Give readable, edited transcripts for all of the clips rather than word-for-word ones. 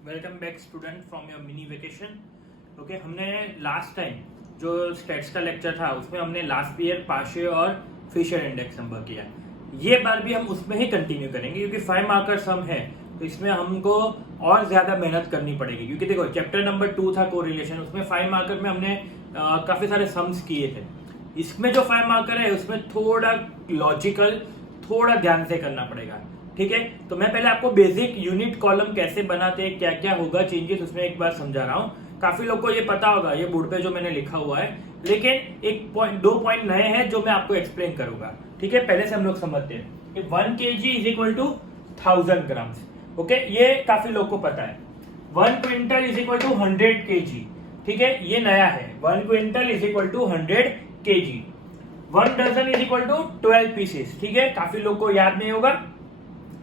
Welcome back student from your mini vacation. Okay, हमने last time जो states का lecture था उसमें हमने लास्ट ईयर पाशे और फिशर इंडेक्स नंबर किया। ये बार भी हम उसमें ही कंटिन्यू करेंगे क्योंकि 5 मार्कर सम है, तो इसमें हमको और ज्यादा मेहनत करनी पड़ेगी। क्योंकि देखो चैप्टर नंबर 2 था कोरिलेशन, उसमें 5 मार्कर में हमने काफी सारे सम्स किए थे। इसमें जो 5 मार्कर है उसमें थोड़ा लॉजिकल, थोड़ा ध्यान से करना पड़ेगा। ठीक है, तो मैं पहले आपको बेसिक यूनिट कॉलम कैसे बनाते हैं, क्या क्या होगा चेंजेस, उसमें एक बार समझा रहा हूँ। काफी लोग को ये पता होगा, ये बोर्ड पे जो मैंने लिखा हुआ है, लेकिन दो पॉइंट नए हैं जो मैं आपको एक्सप्लेन करूंगा। ठीक है, पहले से हम लोग समझते हैं। 1 kg is equal to 1000 grams. Okay, ये काफी लोग को पता है। 1 quintal is equal to 100 kg। ठीक है, ये नया है। 1 quintal is equal to 100 kg। 1 dozen is equal to 12 pieces. ठीक है, काफी लोग को याद नहीं होगा,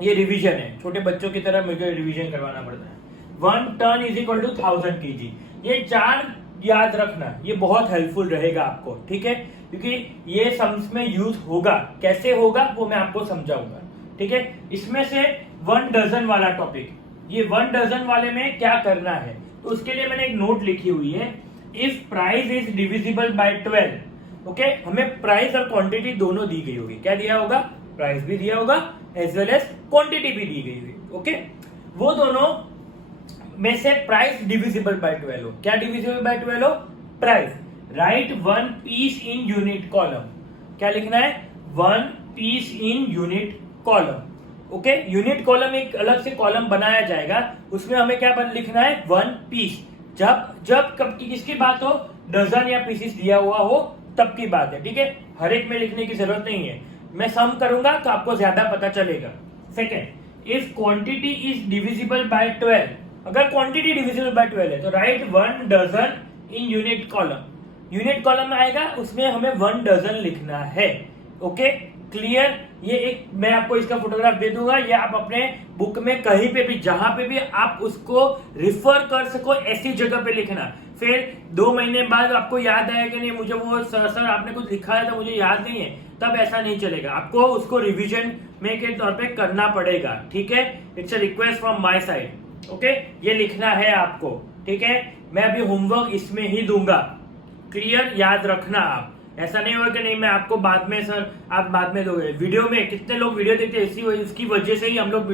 ये रिवीजन है, छोटे बच्चों की तरह मुझे रिवीजन करवाना पड़ता है। 1 ton is equal to 1000 kg। ये 4 याद रखना, ये बहुत हेल्पफुल रहेगा आपको। ठीक है, क्योंकि ये सम्स में यूज होगा, कैसे होगा वो मैं आपको समझाऊंगा। ठीक है, इसमें से 1 डजन वाला टॉपिक, ये 1 डजन वाले में क्या करना है, तो उसके लिए मैंने एक नोट लिखी हुई है। If price is divisible by 12। Okay, हमें प्राइस और क्वांटिटी दोनों दी गई होगी। क्या दिया होगा? प्राइस भी दिया होगा एज वेल एज क्वांटिटी भी दी गई हुई। ओके, वो दोनों में से प्राइस डिविजिबल बाय 12 हो। क्या डिविजिबल बाय 12 हो? Price. Write 1 piece in unit column. क्या लिखना है? 1 piece in unit column. Okay, unit column एक अलग से कॉलम बनाया जाएगा, उसमें हमें क्या लिखना है? 1 पीस। जब कब की किसकी बात हो, डजन या पीसेस दिया हुआ हो तब की बात है। ठीक है, हर एक में लिखने की जरूरत नहीं है, मैं सम करूंगा तो आपको ज्यादा पता चलेगा। Second, if quantity is divisible by 12। अगर क्वांटिटी डिविजिबल बाय 12 है तो write 1 dozen in unit column. Unit column में आएगा, उसमें हमें 1 डजन लिखना है। Okay, clear? ये एक मैं आपको इसका फोटोग्राफ दे दूंगा, ये आप अपने बुक में कहीं पे भी, जहां पे भी आप उसको रिफर कर सको, ऐसी जगह पे लिखना। फिर 2 महीने बाद आपको याद आया कि नहीं मुझे वो सर आपने कुछ लिखाया था मुझे याद नहीं है, तब ऐसा नहीं चलेगा। आपको उसको रिवीजन में के तौर पे करना पड़ेगा। ठीक है, it's a request from my side. Okay, ये लिखना है आपको। ठीक है, मैं अभी होमवर्क इसमें ही दूंगा। क्लियर? याद रखना आप, ऐसा नहीं होगा कि नहीं मैं आपको बाद में, सर आप बाद में दोगे। वीडियो में कितने लोग वीडियो देखते हैं, इसकी वजह से ही हम लोग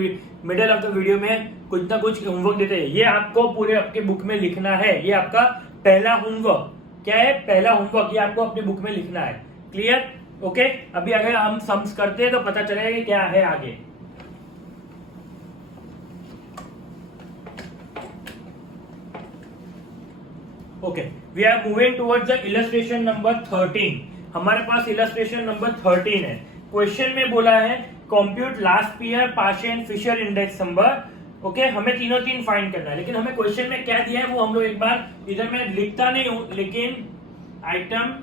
मिडिल ऑफ द वीडियो में कुछ ना कुछ होमवर्क देते हैं। ये आपको पूरे आपके बुक में लिखना है, ये आपका पहला होमवर्क। क्या है? पहला होमवर्क, ये आपको अपने बुक में लिखना है। क्लियर? ओके, अभी अगर हम सम्स करते हैं तो पता चलेगा कि क्या है आगे। Okay, we are moving towards the illustration number 13। हमारे पास इलस्ट्रेशन नंबर 13 है। क्वेश्चन में बोला है compute last year Paasche and Fisher index number. Okay, हमें तीनों तीन फाइंड करना है, लेकिन हमें क्वेश्चन में क्या दिया है वो हम लोग एक बार, इधर मैं लिखता नहीं हूं लेकिन आइटम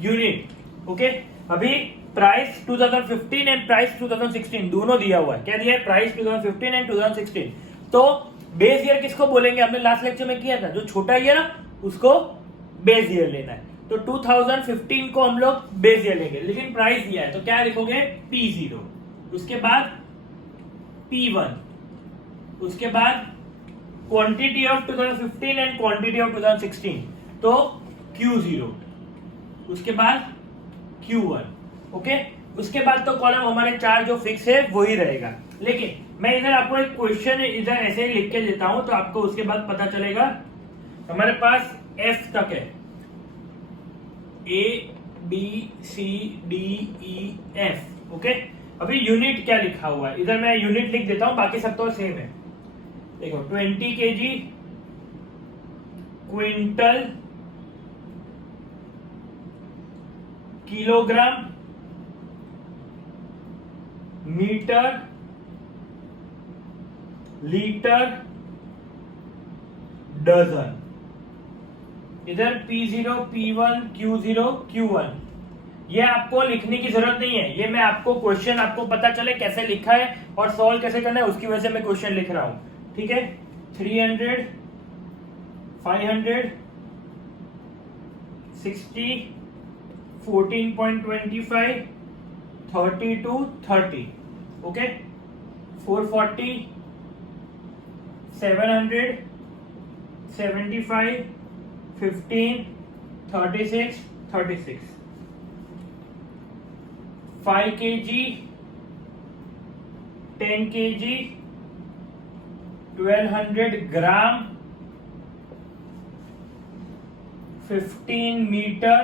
यूनिट। ओके, अभी प्राइस 2015 एंड प्राइस 2016 दोनों दिया हुआ है। क्या दिया है? Price 2015 and 2016। तो बेस ईयर किसको बोलेंगे? हमने लास्ट लेक्चर में किया था, जो छोटा ईयर ना उसको बेस ईयर लेना है। तो 2015 को हम लोग बेस ईयर लेंगे, लेकिन प्राइस दिया है तो क्या लिखोगे? P0, उसके बाद P1, उसके बाद quantity of 2015 and quantity of 2016 तो Q0, उसके बाद Q1। ओके, उसके बाद तो कॉलम हमारे 4 जो फिक्स है वही रहेगा। लेकिन मैं इधर आपको एक क्वेश्चन इधर ऐसे ही लिख के देता हूं तो आपको उसके बाद पता चलेगा। हमारे पास F तक है, A B C D E F। Okay, अभी यूनिट क्या लिखा हुआ है, इधर मैं यूनिट लिख देता हूं, बाकी सब तो सेम है। देखो 20 kg, quintal, kilogram, metre, litre, dozen. इधर P0, P1, Q0, Q1। ये आपको लिखने की जरूरत नहीं है, ये मैं आपको क्वेश्चन आपको पता चले कैसे लिखा है और सॉल्व कैसे करना है उसकी वजह से मैं क्वेश्चन लिख रहा हूं। ठीक है, 300, 500, 60, 14.25, 32, 30। Okay, 440, 700, 75, 15, 36, 36. 5 kg, 10 kg, 1200 gram, 15 meter,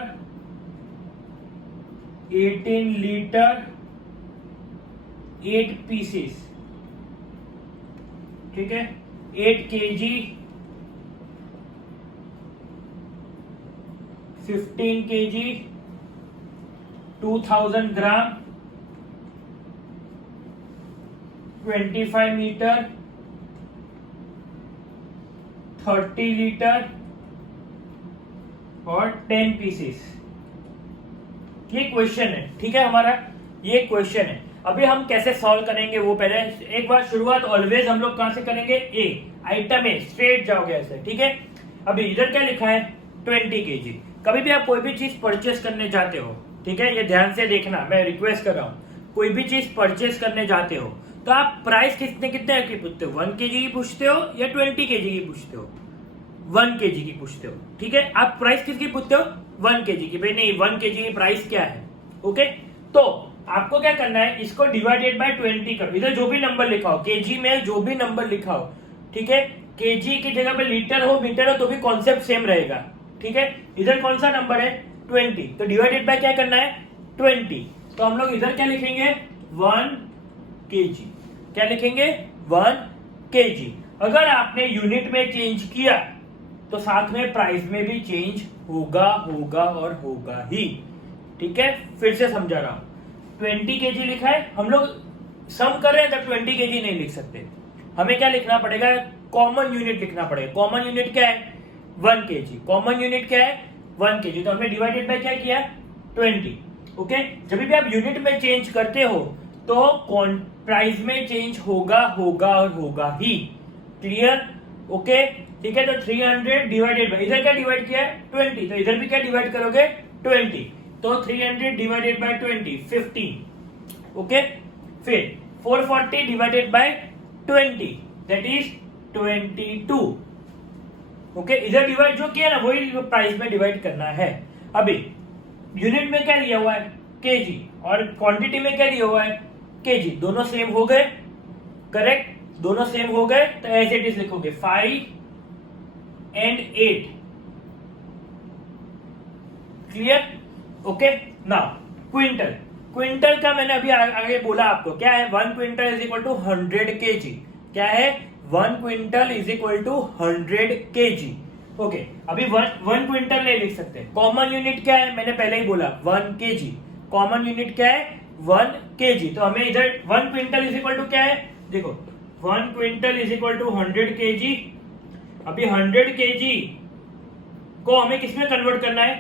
18 liter, 8 pieces. ठीक है, 8 kg, 15 kg, 2000 gram, 25 meter, 30 litre और 10 पीसेस. ये क्वेश्चन है, ठीक है हमारा, ये क्वेश्चन है. अभी हम कैसे सॉल्व करेंगे वो पहले एक बार शुरुआत ऑलवेज हम लोग कहां से करेंगे, ए आइटम ए, स्ट्रेट जाओगे ऐसे. ठीक है, अभी इधर क्या लिखा है 20 kg. कभी भी आप कोई भी चीज परचेस करने जाते हो, ठीक है, ये ध्यान से देखना, मैं रिक्वेस्ट कर रहा हूँ, कोई भी चीज परचेस करने जाते हो तो आप प्राइस कितने कितने की पूछते हो, 1 kg की पूछते हो या 20 kg की पूछते हो, 1 kg की पूछते हो. ठीक है, आप प्राइस किसकी पूछते हो, 1 kg की. भाई नहीं, 1 kg की प्राइस क्या है. ओके, तो आपको क्या करना है, इसको डिवाइडेड बाय 20 करो. इधर जो भी नंबर लिखा हो, केजी में जो भी नंबर लिखा हो, ठीक है, केजी की जगह पे लीटर हो मीटर हो तो भी कॉन्सेप्ट सेम रहेगा. ठीक है, इधर कौन सा नंबर है 20, तो डिवाइडेड बाय क्या करना है 20. तो हम लोग इधर क्या लिखेंगे 1 kg. क्या लिखेंगे 1 kg. अगर आपने यूनिट में चेंज किया तो साथ में प्राइस में भी चेंज होगा होगा और होगा ही. ठीक है, फिर से समझा रहा हूं, 20 kg लिखा है, हम लोग सम कर रहे हैं तो 20 kg नहीं लिख सकते, हमें क्या लिखना पड़ेगा, कॉमन यूनिट लिखना पड़ेगा. कॉमन यूनिट क्या है 1 kg. कॉमन यूनिट क्या है 1 kg. तो हमने डिवाइडेड बाय क्या किया 20. ओके, जब भी आप यूनिट में चेंज करते हो तो प्राइस में चेंज होगा होगा और होगा ही. क्लियर. ओके, ठीक है, तो 300 डिवाइडेड बाय, इधर क्या डिवाइड किया है 20, तो इधर भी क्या डिवाइड करोगे 20, तो 300 डिवाइडेड बाय 20 15. ओके, फिर 440 divided by 20 that is 22. Okay, इधर डिवाइड जो किया ना वही प्राइस में डिवाइड करना है. अभी यूनिट में क्या दिया हुआ है केजी और क्वांटिटी में क्या दिया हुआ है केजी. दोनों सेम हो गए, करेक्ट, दोनों सेम हो गए, तो एज इट इज लिखोगे 5 and 8. Clear. Okay, now quintal. Quintal का मैंने अभी आगे बोला आपको, क्या है 1 quintal is equal to 100 kg. क्या है 1 quintal is equal to 100 kg. Okay, अभी 1 क्विंटल नहीं लिख सकते. कॉमन यूनिट क्या है, मैंने पहले ही बोला 1 kg. कॉमन यूनिट क्या है 1 kg. तो हमें इधर 1 क्विंटल इज इक्वल टू क्या है, देखो 1 quintal is equal to 100 kg. अभी 100 kg को हमें किसमें कन्वर्ट करना है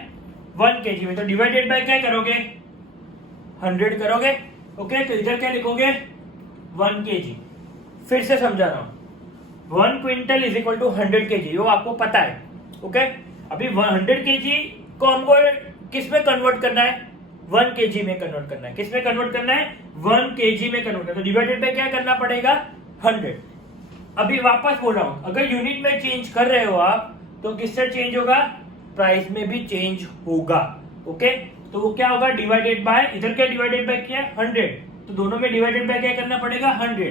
1 kg में, तो डिवाइडेड बाय क्या करोगे 100 करोगे. ओके, तो इधर क्या लिखोगे 1 kg. फिर से समझा रहा हूं, 1 quintal is equal to 100 kg, वो आपको पता है. ओके, अभी 100 kg को हमको किस में कन्वर्ट करना है 1 kg में कन्वर्ट करना है. किस में कन्वर्ट करना है 1 kg में कन्वर्ट करना है, तो डिवाइडेड बाय क्या करना पड़ेगा 100. अभी वापस बोल रहा हूं, अगर यूनिट में चेंज कर रहे हो आप तो किससे चेंज होगा, प्राइस में भी चेंज होगा. ओके, तो वो क्या होगा डिवाइडेड बाय, इधर क्या डिवाइडेड बाय किया 100, तो दोनों में डिवाइडेड बाय क्या करना पड़ेगा 100.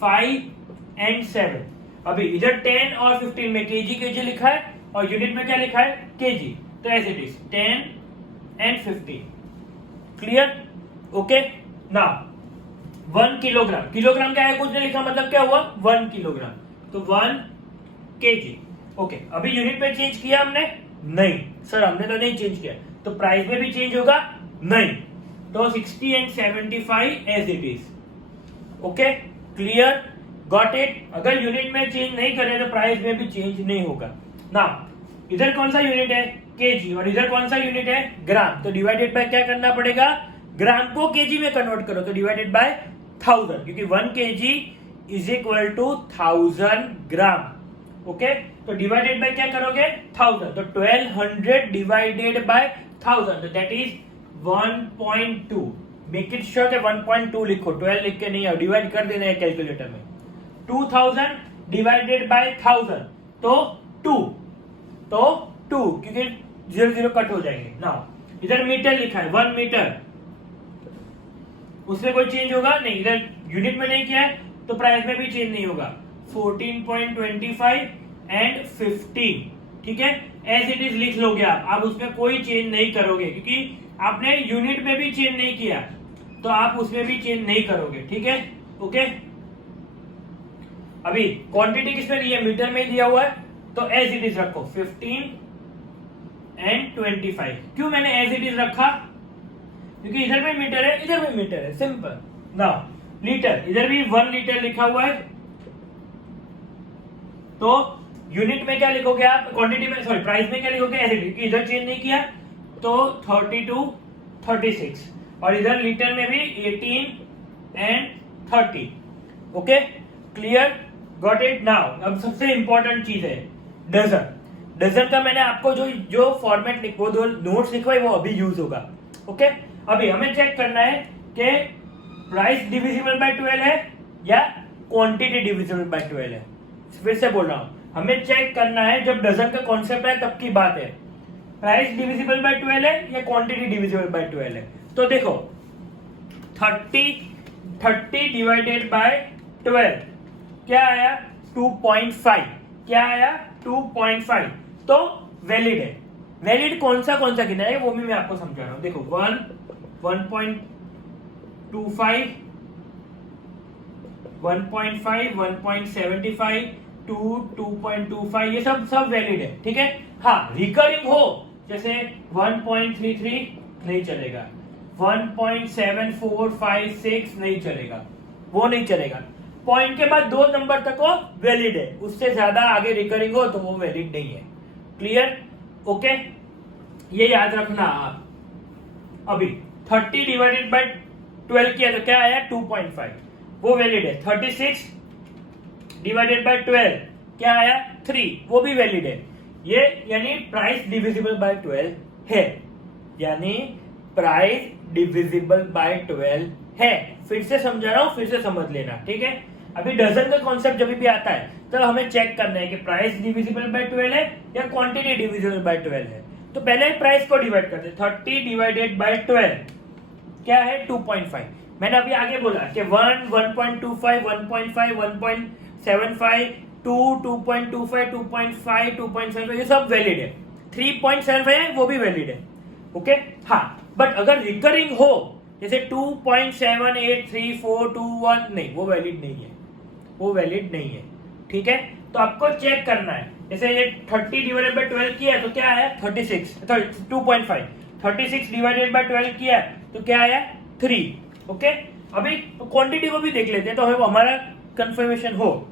5 and 7. अभी इधर 10 और 15 में केजी केजी लिखा है और यूनिट में क्या लिखा है केजी, तो as it is 10 and 15. Clear. Okay, now 1 kilogram. Kilogram क्या है कुछ नहीं लिखा, मतलब क्या हुआ 1 किलोग्राम, तो 1 kg. ओके, अभी यूनिट में चेंज किया हमने नहीं, सर हमने तो नहीं चेंज किया, तो प्राइस में भी चेंज होगा नहीं, तो 60 and 75 as it is. Okay, clear, got it. अगर यूनिट में चेंज नहीं करें तो प्राइस में भी चेंज नहीं होगा. नाउ इधर कौन सा यूनिट है केजी और इधर कौन सा यूनिट है ग्राम, तो डिवाइडेड बाय क्या करना पड़ेगा, ग्राम को केजी में कन्वर्ट करो, तो डिवाइडेड बाय 1000, क्योंकि 1 kg is equal to 1000 gram. Okay, तो डिवाइडेड बाय क्या करोगे 1000, तो 1200 डिवाइडेड बाय 1000, तो that is 1.2. Make it sure कि 1.2 लिखो, 12 लिख के नहीं आओ, डिवाइड कर देना है कैलकुलेटर में. 2000 डिवाइडेड बाय 1000 तो 2 क्योंकि 0 0 कट हो जाएंगे। नाउ इधर मीटर लिखा है 1 मीटर, उसमें कोई चेंज होगा नहीं, इधर यूनिट में नहीं किया है तो प्राइस में भी चेंज नहीं होगा। 14.25 एंड 15, ठीक है, एज इट इज लिख लोगे आप उसमें कोई चेंज नहीं करोगे क्योंकि आपने यूनिट में भी चेंज नहीं किया तो आप उसमें भी चेंज नहीं करोगे, ठीक है। ओके, अभी क्वांटिटी किसमें दी है, मीटर में दिया हुआ है तो एज इट इज रखो 15 एंड 25। क्यों मैंने एज इट इज रखा, क्योंकि इधर भी मीटर है इधर भी मीटर है, सिंपल। नाउ लीटर, इधर भी 1 लीटर लिखा हुआ है तो यूनिट में क्या लिखोगे आप, क्वांटिटी में सॉरी प्राइस में क्या लिखोगे एज इट इज, इधर चेंज नहीं किया तो 32 36 और इधर लीटर में भी 18 and 30। Okay, clear, got it. Now अब सबसे इंपॉर्टेंट चीज है डजन। डजन का मैंने आपको जो फॉर्मेट वो 2 नोट्स लिखवाए वो अभी यूज होगा। ओके, अभी हमें चेक करना है कि प्राइस डिविजिबल बाय 12 है या क्वांटिटी डिविजिबल बाय 12 है। फिर से बोल रहा हूं, हमें चेक करना है जब डजन का कॉन्सेप्ट है तब की बात है, प्राइस डिविजिबल बाय 12 है या क्वांटिटी डिविजिबल बाय 12 है। तो देखो 30 डिवाइडेड बाय 12 क्या आया 2.5, क्या आया 2.5, तो वैलिड है। वैलिड कौन सा कितना है वो भी मैं आपको समझा रहा हूं। देखो 1 1.25 1.5 1.75 2 2.25 ये सब वैलिड है, ठीक है। हाँ, रिकरिंग हो जैसे 1.33 नहीं चलेगा, 1.7456 नहीं चलेगा, वो नहीं चलेगा। पॉइंट के बाद 2 नंबर तक वो वैलिड है, उससे ज्यादा आगे रिकरिंग हो तो वो वैलिड नहीं है। क्लियर, ओके, ये याद रखना आप। अभी 30 डिवाइडेड बाय 12 किया तो क्या आया 2.5, वो वैलिड है। 36 डिवाइडेड बाय 12 क्या आया 3, वो भी वैलिड है। ये यानी प्राइस डिविजिबल बाय 12 है, यानी प्राइस डिविजिबल बाय 12 है। फिर से समझा रहा हूं, फिर से समझ लेना, ठीक है। अभी डजन का कॉन्सेप्ट जब भी आता है तो हमें चेक करना है कि प्राइस डिविजिबल बाय 12 है या क्वांटिटी डिविजिबल बाय 12 है। तो पहले प्राइस को डिवाइड करते हैं, 30 डिवाइडेड बाय 12 क्या है 2.5। मैंने अभी आगे बोला कि 1 1.25 1.5 1.75 2 2.25 2.5 2.75 ये सब वैलिड है। 3.75 है वो भी वैलिड है। ओके, हाँ, बट अगर रिकरिंग हो जैसे 2.783421 नहीं, वो वैलिड नहीं है, वो वैलिड नहीं है, ठीक है। तो आपको चेक करना है, जैसे ये 30 डिवाइडेड बाय 12 किया तो क्या आया 36 2.5, 36 डिवाइडेड बाय 12 किया तो क्या आया 3। ओके, अभी क्वांटिटी को भी देख लेते हैं तो हमारा कंफर्मेशन हो।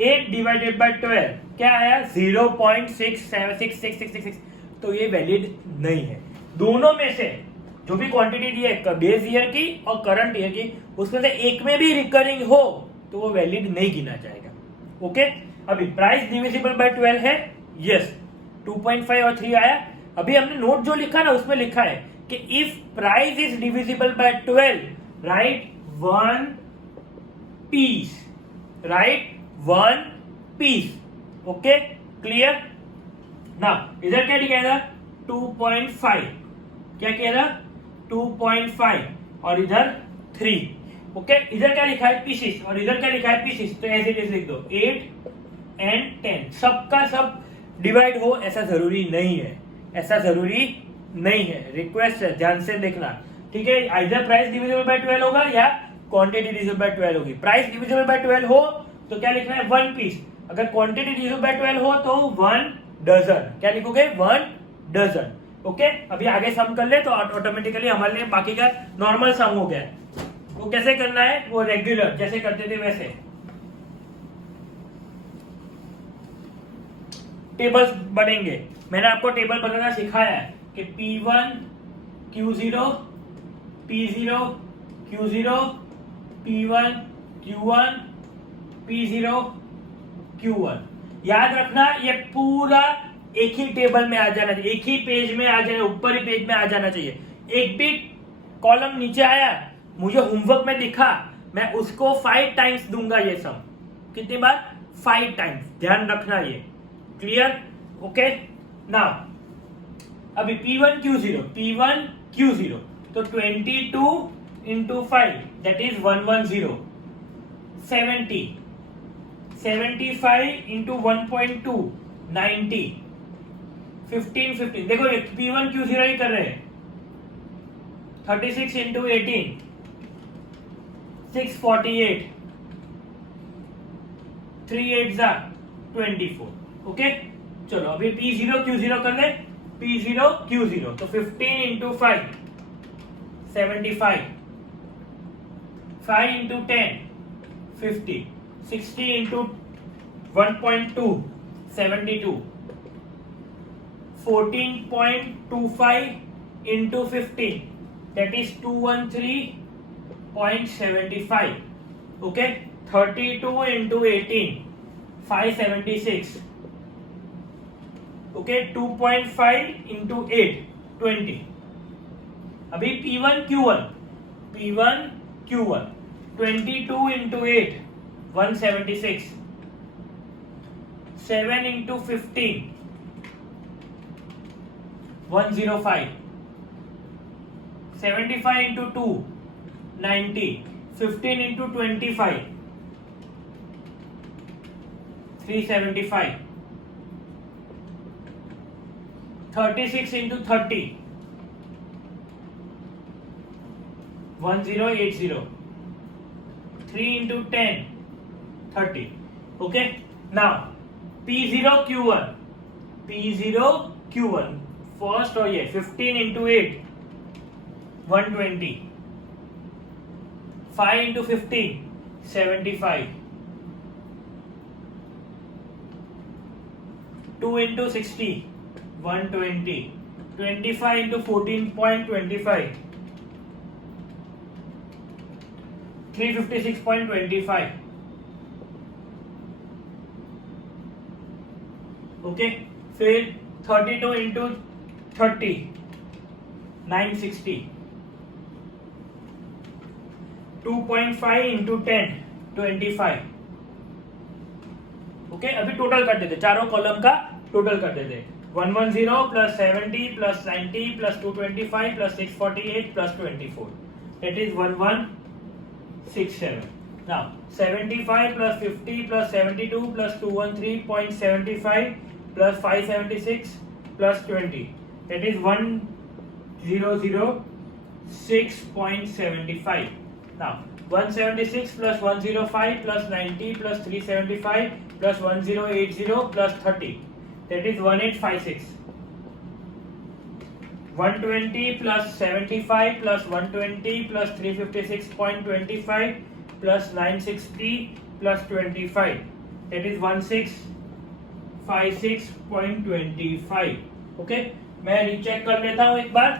8 डिवाइडेड बाय 12 क्या आया 0.676666, तो ये वैलिड नहीं है। दोनों में से जो भी क्वांटिटी दी है बेस ईयर की और करंट ईयर की, उसमें से एक में भी रिकरिंग हो तो वो वैलिड नहीं गिना जाएगा। ओके, अभी प्राइस डिविजिबल बाय 12 है, यस 2.5 और 3 आया। अभी हमने नोट जो लिखा ना उसमें लिखा है कि if price is divisible by 12 write 1 piece, write 1 piece. Okay, clear ना। इधर क्या लिखा था 2.5, क्या किया था 2.5 और इधर 3। ओके, इधर क्या लिखा है पीसेस और इधर क्या लिखा है पीसेस, तो एज इट इज लिख दो 8 एंड 10। सबका सब डिवाइड हो ऐसा जरूरी नहीं है, ऐसा जरूरी नहीं है, रिक्वेस्ट है ध्यान से देखना, ठीक है। आइदर प्राइस डिविजिबल बाय 12 होगा या क्वांटिटी डिविजिबल बाय 12 होगी। प्राइस डिविजिबल बाय 12 हो तो क्या लिखना है 1 पीस, अगर क्वांटिटी डिविजिबल बाय 12 हो तो 1 डजन, क्या लिखोगे 1 डजन। ओके, अभी आगे सम कर ले तो ऑटोमेटिकली हमारे लिए बाकी का नॉर्मल सम हो गया। वो कैसे करना है, वो रेगुलर जैसे करते थे वैसे टेबल्स बनेंगे। मैंने आपको टेबल बनाना सिखाया है कि P1 Q0 P0 Q0 P1 Q1 P0 Q1। याद रखना ये पूरा एक ही टेबल में आ जाना चाहिए, एक ही पेज में आ जाना, ऊपर ही पेज में आ जाना चाहिए। एक भी कॉलम नीचे आया मुझे होमवर्क में दिखा, मैं उसको 5 टाइम्स दूंगा ये सम। कितनी बार 5 टाइम्स, ध्यान रखना ये, क्लियर, ओके। नाउ अभी P1 Q0 तो 22 into 5 that is 110, 70, 75 into 1.2 90, 15 देखो P1 Q0 ही कर रहे हैं, 36 into 18 648, 3 8 24, ओके। चलो अभी P0 Q0 कर ले, P0 Q0 तो 15 into 5 75, 5 into 10 50, 60 into 1.2 72, 14.25 into 15 that is 213.75, okay। 32 into 18 576, okay। 2.5 into 8 20। अभी P1 Q1 22 into 8 176, 7 into 15 105, 75 into 2 90, 15 into 25 375, 36 into 30 1080, 3 into 10 30, okay। now P0 Q1 first और ये 15 into 8 120, 5 into 15 75, 2 into 60 120, 25 into 14.25 356.25, okay. फिर 32 into 30 960, 2.5 into 10 25, okay. अभी total कर देते, चारों column का total कर देते, 110 plus 70 plus 90 plus 225 plus 648 plus 24 that is 1167। now 75 plus 50 plus 72 plus 213.75 plus 576 plus 20 that is 1006.75। now 176 plus 105 plus 90 plus 375 plus 1080 plus 30 that is 1856, 120 plus 75 plus 120 plus 356.25 plus 960 plus 25 that is 1656.25, okay. मैं recheck कर लेता हूं एक बार,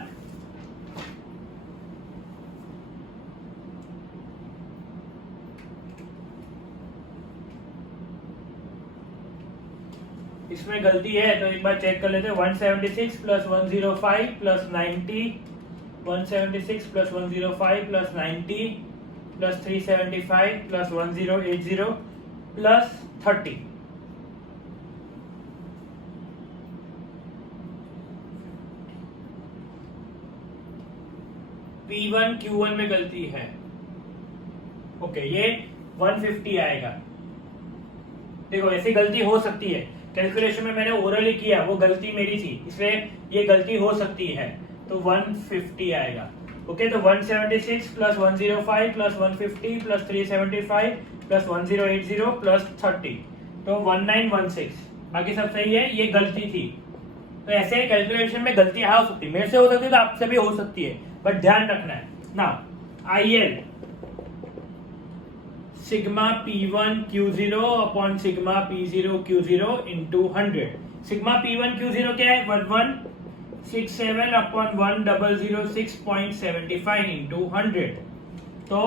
इसमें गलती है तो एक बार चेक कर लेते हैं। 176 plus 105 plus 90, 176 plus 105 plus 90 plus 375 plus 1080 plus 30, P1 Q1 में गलती है, ओके। ये 150 आएगा। देखो ऐसी गलती हो सकती है, कैलकुलेशन में मैंने ओरली किया, वो गलती मेरी थी, इसलिए ये गलती हो सकती है, तो 150 आएगा, ओके। तो 176 plus 105 plus 150 plus 375 plus 1080 plus 30 तो 1916, बाकी सब सही है, ये गलती थी। तो ऐसे कैलकुलेशन में गलतियां हो सकती है, मेरे से हो सकती है तो आपसे भी हो सकती है, बट ध्यान रखना है ना। IL sigma P1 Q0 upon sigma P0 Q0 into 100। Sigma P1 Q0 क्या है? 1167 अपॉन 1006.75 इंटू 100। तो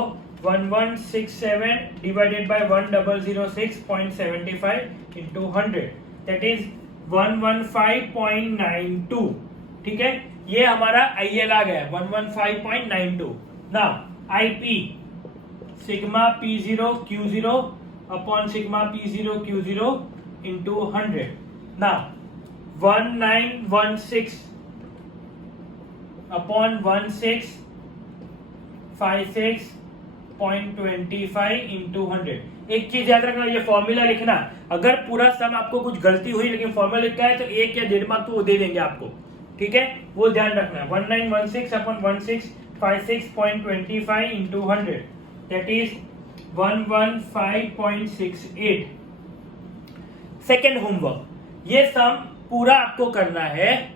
1167 divided by 1006.75 into 100 that is 115.92। ठीक है, ये हमारा IL आ गया 115.92। Now IP sigma P0 Q0 upon sigma P0 Q0 into 100. Now 1916 upon 1656.25 into 100. एक चीज याद रखना, ये फॉर्मूला लिखना, अगर पूरा सम आपको कुछ गलती हुई लेकिन फॉर्मूला लिखा है तो 1 या 1.5 मार्क तो वो दे देंगे आपको, ठीक है, वो ध्यान रखना। 1916 upon 1656.25 into 100, that is 115.68. Second homework, ये सम पूरा आपको करना है,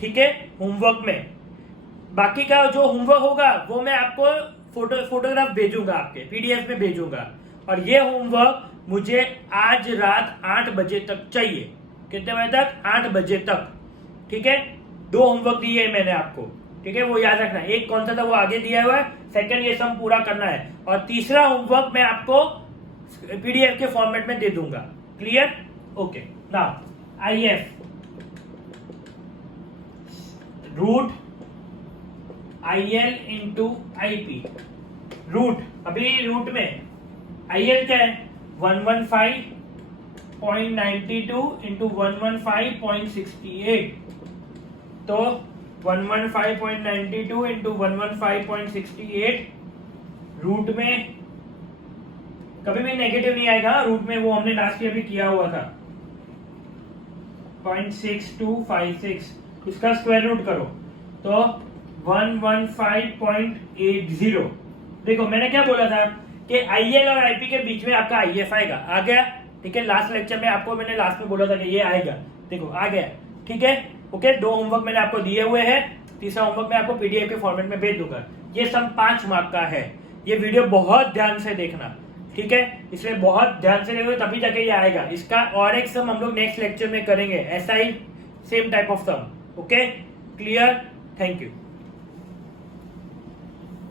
ठीक है, होमवर्क में। बाकी का जो होमवर्क होगा वो मैं आपको फोटोग्राफ भेजूंगा, आपके पीडीएफ में भेजूंगा। और ये होमवर्क मुझे आज रात 8 बजे तक चाहिए। कितने बजे तक? 8 बजे तक, ठीक है। 2 होमवर्क दिए मैंने आपको, ठीक है, वो याद रखना। एक कौन सा था वो आगे दिया हुआ है, सेकंड ये सम पूरा करना है, और तीसरा होमवर्क मैं आपको पीडीएफ के फॉर्मेट में दे दूंगा। Clear? Okay. Now IF root IL into IP। Root, अभी रूट में IL क्या है? 115.92 इंटू 115.68। तो 115.92 इंटू 115.68 रूट में कभी भी नेगेटिव नहीं आएगा, रूट में वो हमने लास्ट ईयर भी किया हुआ था। 0.6256, इसका स्क्वायर रूट करो तो 115.80। देखो मैंने क्या बोला था कि IL और IP के बीच में आपका IF आएगा, आ गया, ठीक है। लास्ट लेक्चर में आपको मैंने लास्ट में बोला था कि ये आएगा, देखो आ गया, ठीक है। ओके, 2 होमवर्क मैंने आपको दिए हुए हैं, तीसरा होमवर्क मैं आपको पीडीएफ के फॉर्मेट में भेज दूंगा। ये सम 5 मार्क का है। ये वीडियो बहुत ध्यान से देखना, ठीक है, इसलिए बहुत ध्यान से देखो तभी जाके ये आएगा। इसका और एक सम हम लोग नेक्स्ट लेक्चर में करेंगे, ऐसा ही same type of sum. Okay, clear? Thank you.